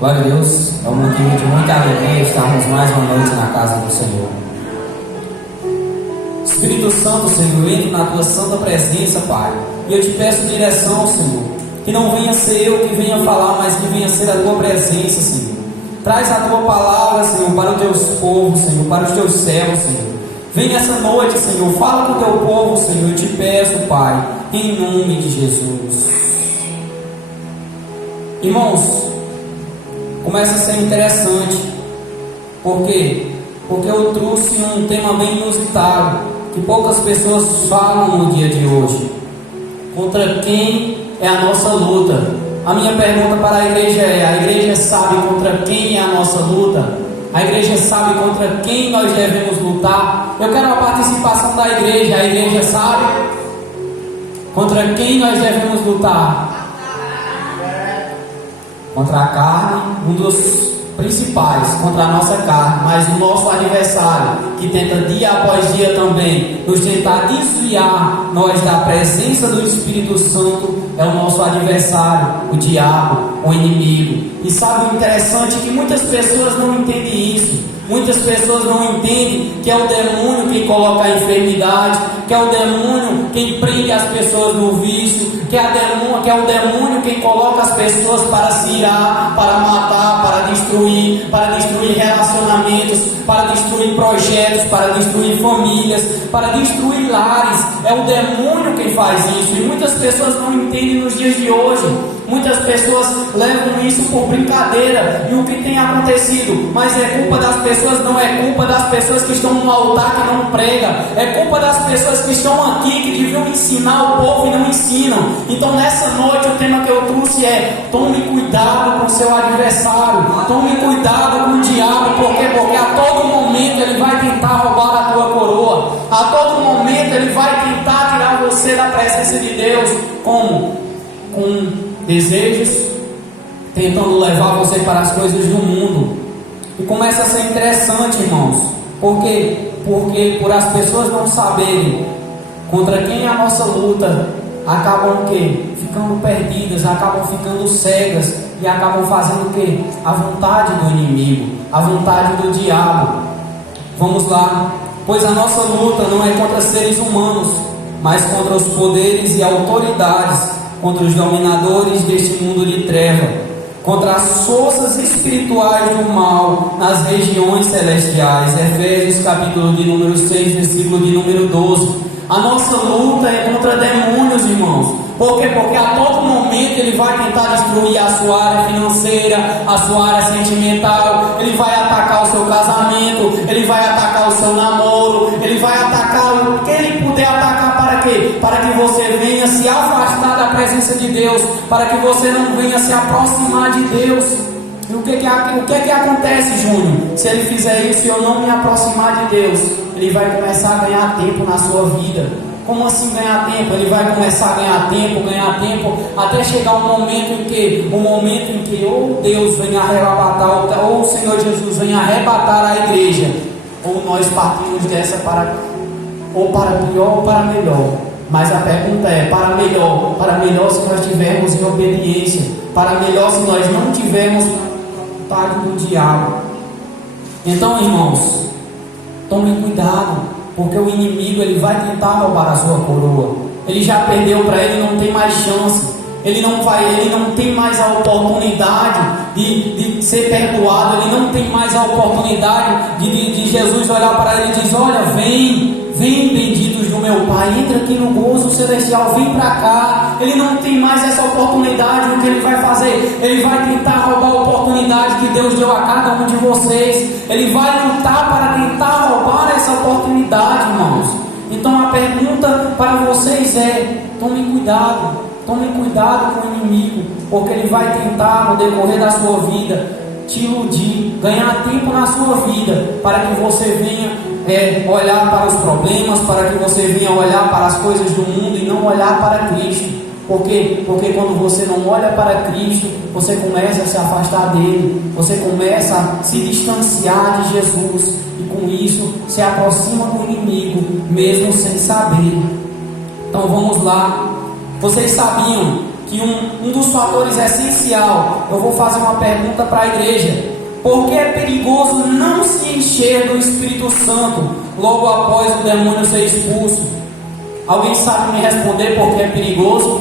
Glória a Deus, é um motivo de muita alegria estarmos mais uma noite na casa do Senhor. Espírito Santo, Senhor, eu entro na tua santa presença, Pai, e eu te peço direção, Senhor, que não venha ser eu que venha falar, mas que venha ser a tua presença, Senhor. Traz a tua palavra, Senhor, para os teus povos, Senhor, para os teus céus, Senhor. Vem essa noite, Senhor, fala com o teu povo, Senhor, eu te peço, Pai, em nome de Jesus. Irmãos, começa a ser interessante. Por quê? Porque eu trouxe um tema bem inusitado, que poucas pessoas falam no dia de hoje. Contra quem é a nossa luta? A minha pergunta para a igreja é: a igreja sabe contra quem é a nossa luta? A igreja sabe contra quem nós devemos lutar? Eu quero a participação da igreja. A igreja sabe contra quem nós devemos lutar? Contra a carne, um dos principais, contra a nossa carne, mas o nosso adversário, que tenta dia após dia também nos tentar desviar nós da presença do Espírito Santo, é o nosso adversário, o diabo, o inimigo. E sabe o interessante? Que muitas pessoas não entendem isso. Muitas pessoas não entendem que é o demônio quem coloca a enfermidade, que é o demônio quem prende as pessoas no vício, que é o demônio quem coloca as pessoas para se irar, para matar, para destruir relacionamentos, para destruir projetos, para destruir famílias, para destruir lares. É o demônio quem faz isso, e muitas pessoas não entendem nos dias de hoje. Muitas pessoas levam isso por brincadeira, e o que tem acontecido? Mas é culpa das pessoas, não é culpa das pessoas que estão no altar que não pregam, é culpa das pessoas que estão aqui, que deviam ensinar o povo e não ensinam. Então nessa noite o tema que eu trouxe é: tome cuidado com o seu adversário, tome cuidado com o diabo. Por quê? Porque a todo momento ele vai tentar roubar a tua coroa, a todo momento ele vai tentar tirar você da presença de Deus. Como? Com desejos, tentando levar você para as coisas do mundo. E começa a ser interessante, irmãos. Por quê? Porque por as pessoas não saberem contra quem é a nossa luta, acabam o quê? Ficando perdidas, acabam ficando cegas e acabam fazendo o quê? A vontade do inimigo, a vontade do diabo. Vamos lá. Pois a nossa luta não é contra seres humanos, mas contra os poderes e autoridades, contra os dominadores deste mundo de treva, contra as forças espirituais do mal nas regiões celestiais. Efésios capítulo de número 6, versículo de número 12. A nossa luta é contra demônios, irmãos. Por quê? Porque a todo momento ele vai tentar destruir a sua área financeira, a sua área sentimental. Ele vai atacar o seu casamento, ele vai atacar o seu namoro, ele vai atacar o que ele puder atacar. Para quê? Para que você venha se afastar da presença de Deus, para que você não venha se aproximar de Deus. E o que acontece, Júnior? Se ele fizer isso e eu não me aproximar de Deus, ele vai começar a ganhar tempo na sua vida. Como assim ganhar tempo? Ele vai começar a ganhar tempo, até chegar um momento em que ou Deus venha arrebatar, ou o Senhor Jesus venha arrebatar a igreja, ou nós partimos dessa para pior ou para melhor. Mas a pergunta é: para melhor se nós tivermos em obediência, para melhor se nós não tivermos vontade do diabo. Então, irmãos, tomem cuidado, porque o inimigo ele vai tentar roubar a sua coroa. Ele já perdeu para ele, não tem mais chance. Ele não tem mais a oportunidade de ser perdoado. Ele não tem mais a oportunidade de Jesus olhar para ele e dizer: olha, vem benditos do meu Pai, entra aqui no gozo celestial, vem para cá. Ele não tem mais essa oportunidade. O que ele vai fazer? Ele vai tentar roubar a oportunidade que Deus deu a cada um de vocês. Ele vai lutar para tentar roubar essa oportunidade, irmãos. Então a pergunta para vocês é: tomem cuidado com o inimigo, porque ele vai tentar no decorrer da sua vida te iludir, ganhar tempo na sua vida, para que você venha olhar para os problemas, para que você venha olhar para as coisas do mundo e não olhar para Cristo. Por quê? Porque quando você não olha para Cristo, você começa a se afastar dele, você começa a se distanciar de Jesus, e com isso se aproxima do inimigo, mesmo sem saber. Então vamos lá. Vocês sabiam que um dos fatores essencial, eu vou fazer uma pergunta para a igreja: por que é perigoso não se encher do Espírito Santo logo após o demônio ser expulso? Alguém sabe me responder por que é perigoso?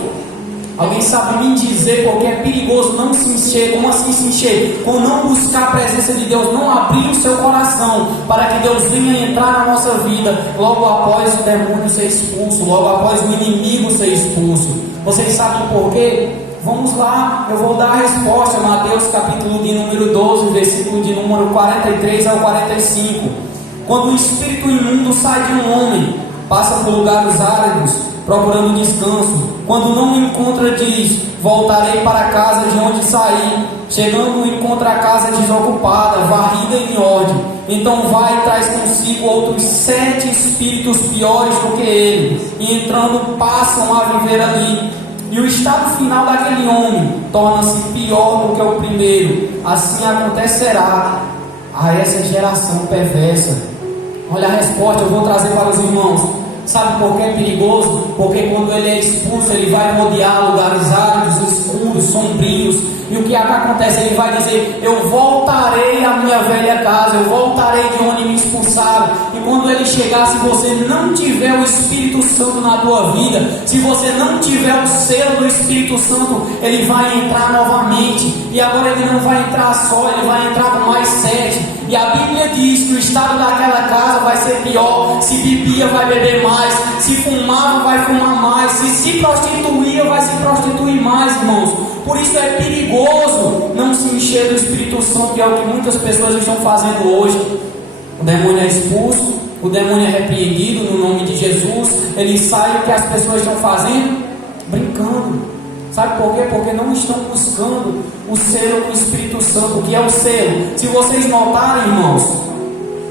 Alguém sabe me dizer por que é perigoso não se encher? Como assim se encher? Com não buscar a presença de Deus, não abrir o seu coração para que Deus venha entrar na nossa vida logo após o demônio ser expulso, logo após o inimigo ser expulso. Vocês sabem por quê? Vamos lá, eu vou dar a resposta. Mateus capítulo de número 12, versículo de número 43 ao 45. Quando o espírito imundo sai de um homem, passa por lugares áridos, procurando descanso. Quando não o encontra, diz: voltarei para a casa de onde saí. Chegando, encontra a casa desocupada, varrida e em ordem. Então vai e traz consigo outros 7 espíritos piores do que ele, e entrando passam a viver ali. E o estado final daquele homem torna-se pior do que o primeiro. Assim acontecerá a essa geração perversa. Olha a resposta, eu vou trazer para os irmãos. Sabe por que é perigoso? Porque quando ele é expulso, ele vai rodear lugares áridos, escuros, sombrios. E o que acontece? Ele vai dizer: eu voltarei à minha velha casa, eu voltarei de onde me expulsaram. E quando ele chegar, se você não tiver o Espírito Santo na tua vida, se você não tiver o selo do Espírito Santo, ele vai entrar novamente. E agora ele não vai entrar só, ele vai entrar com mais 7. E a Bíblia diz que o estado daquela casa vai ser pior. Se bebia, vai beber mais. Se fumava, vai fumar mais. Se prostituía, vai se prostituir mais, irmãos. Por isso é perigoso não se encher do Espírito Santo, que é o que muitas pessoas estão fazendo hoje. O demônio é expulso, o demônio é repreendido no nome de Jesus. Ele sai, o que as pessoas estão fazendo? Brincando. Sabe por quê? Porque não estão buscando o selo do Espírito Santo. O que é o selo? Se vocês notarem, irmãos,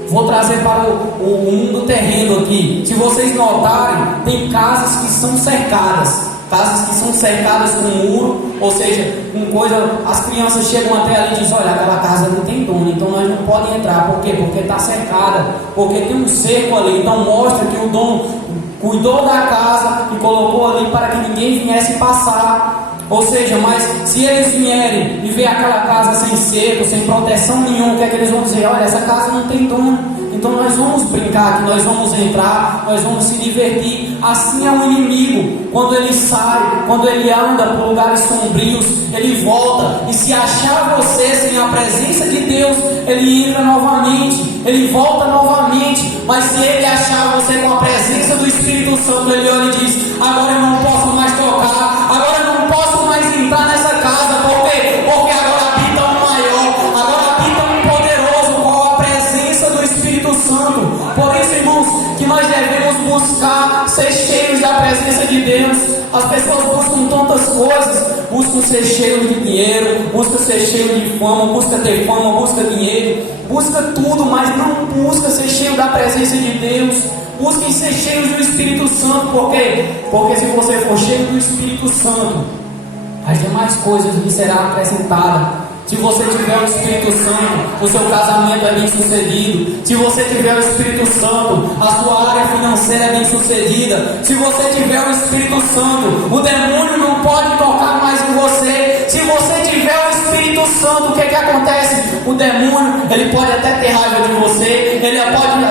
vou trazer para o mundo terreno aqui. Se vocês notarem, tem casas que são cercadas. Casas que são cercadas com muro, ou seja, com coisa. As crianças chegam até ali e dizem: olha, aquela casa não tem dono, então nós não podemos entrar. Por quê? Porque está cercada, porque tem um cerco ali. Então mostra que o dono cuidou da casa e colocou ali para que ninguém viesse passar. Ou seja, mas se eles vierem e ver aquela casa sem cerco, sem proteção nenhuma, o que é que eles vão dizer? Olha, essa casa não tem dono. Então nós vamos brincar aqui, nós vamos entrar, nós vamos se divertir. Assim é o inimigo. Quando ele sai, quando ele anda por lugares sombrios, ele volta. E se achar você sem a presença de Deus, ele entra novamente, ele volta novamente. Mas se ele achar você com a presença do Espírito Santo, ele olha e diz: agora eu não posso mais tocar, agora eu não posso mais entrar nessa casa. Por quê? Porque agora habita um maior, agora habita um poderoso, com a presença do Espírito Santo. Por isso, irmãos, que nós devemos buscar ser cheios da presença de Deus. As pessoas buscam tantas coisas, buscam ser cheios de dinheiro, buscam ser cheios de fama, busca ter fama, busca dinheiro, busca tudo, mas não busca ser cheio da presença de Deus. Busquem ser cheios do Espírito Santo. Por quê? Porque se você for cheio do Espírito Santo, as demais coisas lhe serão acrescentadas. Se você tiver o Espírito Santo, o seu casamento é bem sucedido. Se você tiver o Espírito Santo, a sua área financeira é bem sucedida. Se você tiver o Espírito Santo, o demônio não pode tocar mais em você. Se você tiver o Espírito Santo, o que acontece? O demônio, ele pode até ter raiva de você, ele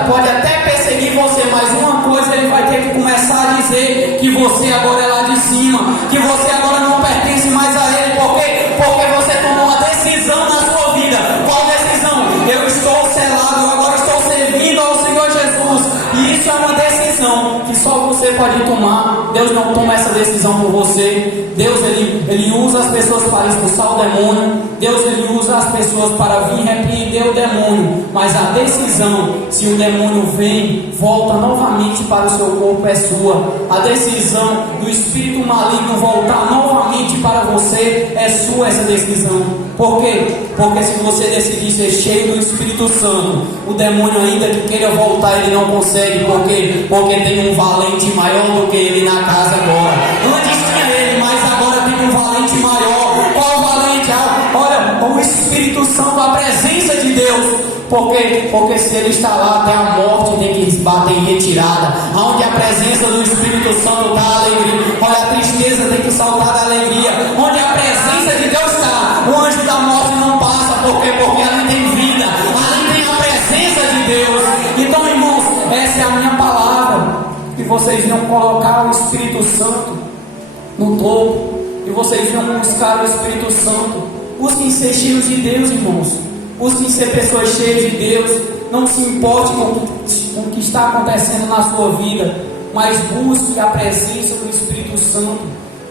pode até perseguir você, mas uma coisa ele vai ter que começar a dizer: que você agora é lá de cima, que você agora não pertence mais a ele. Por quê? Porque você tomou uma decisão na sua vida. Qual decisão? Eu estou selado, eu agora estou servindo ao Senhor Jesus. E isso é uma decisão que só você pode tomar. Deus não toma essa decisão por você. Deus ele usa as pessoas para expulsar o demônio. Deus ele usa as pessoas para vir repreender o demônio. Mas a decisão, se o demônio vem, volta novamente para o seu corpo, é sua. A decisão do espírito maligno voltar novamente para você, é sua essa decisão. Por quê? Porque se você decidir ser cheio do Espírito Santo, o demônio, ainda que queira voltar, ele não consegue. Por quê? Porque tem um valente maior do que ele na casa agora. Antes tinha ele, mas agora tem um valente maior. Qual valente? Olha, o Espírito Santo, a presença de Deus. porque se Ele está lá, até a morte tem que bater em retirada. Onde a presença do Espírito Santo dá alegria, olha, a tristeza tem que saltar da alegria. Onde a presença de Deus está, o anjo da morte não passa. Por quê? Porque ali tem vida, ali tem a presença de Deus. Então, irmãos, essa é a minha palavra. E vocês vão colocar o Espírito Santo no topo, e vocês vão buscar o Espírito Santo. Busquem ser cheios de Deus, irmãos. Busquem ser pessoas cheias de Deus. Não se importe com o que está acontecendo na sua vida, mas busque a presença do Espírito Santo.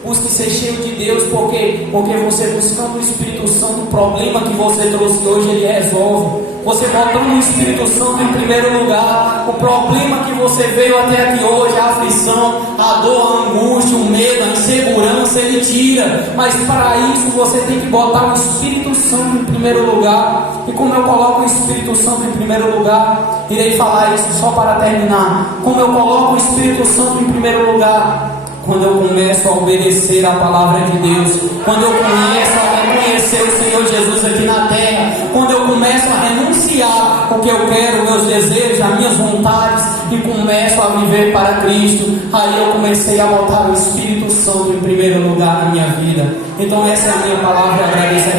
Busque ser cheio de Deus, porque você buscando o Espírito Santo, o problema que você trouxe hoje, ele resolve. Você botando o Espírito Santo em primeiro lugar, o problema que você veio até aqui hoje, a aflição, a dor, a angústia, o medo, a insegurança, ele tira. Mas para isso você tem que botar o Espírito Santo em primeiro lugar. E como eu coloco o Espírito Santo em primeiro lugar, irei falar isso só para terminar. Como eu coloco o Espírito Santo em primeiro lugar? Quando eu começo a obedecer a palavra de Deus, quando eu começo a reconhecer o Senhor Jesus aqui na terra, quando eu começo a renunciar o que eu quero, meus desejos, as minhas vontades, e começo a viver para Cristo, aí eu comecei a botar o Espírito Santo em primeiro lugar na minha vida. Então essa é a minha palavra, agradeço a